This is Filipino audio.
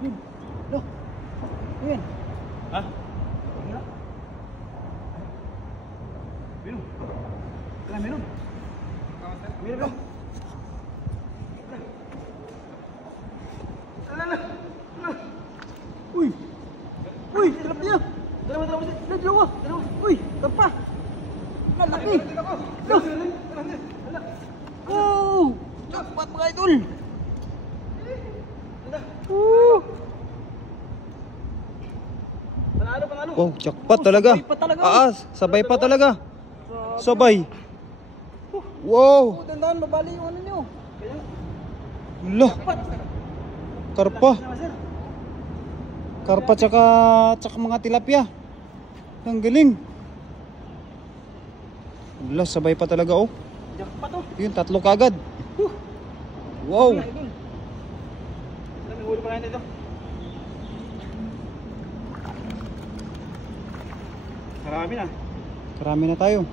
Yun. Lo. Yun. Ha? Wala. Meron. Wala, meron. Meron ba? Uy! Uy! Sarap niya! Dalawa! Dalawa! Uy! Karpa! Malaki! Lo! Oh! Jackpot mga idol! Panalo! Oh, jackpot talaga. Sabay pa talaga. Sabay pa talaga. Sabay. Wow. Oh, dandaan, mabali yung ano nyo. Lo. Karpa. Karpa tsaka mga tilapia. Ang galing. Lo, sabay pa talaga oh. Jackpot oh. Yun, 3 kagad. Wow. May huli pa kayo dito. Marami na. Karami na tayo.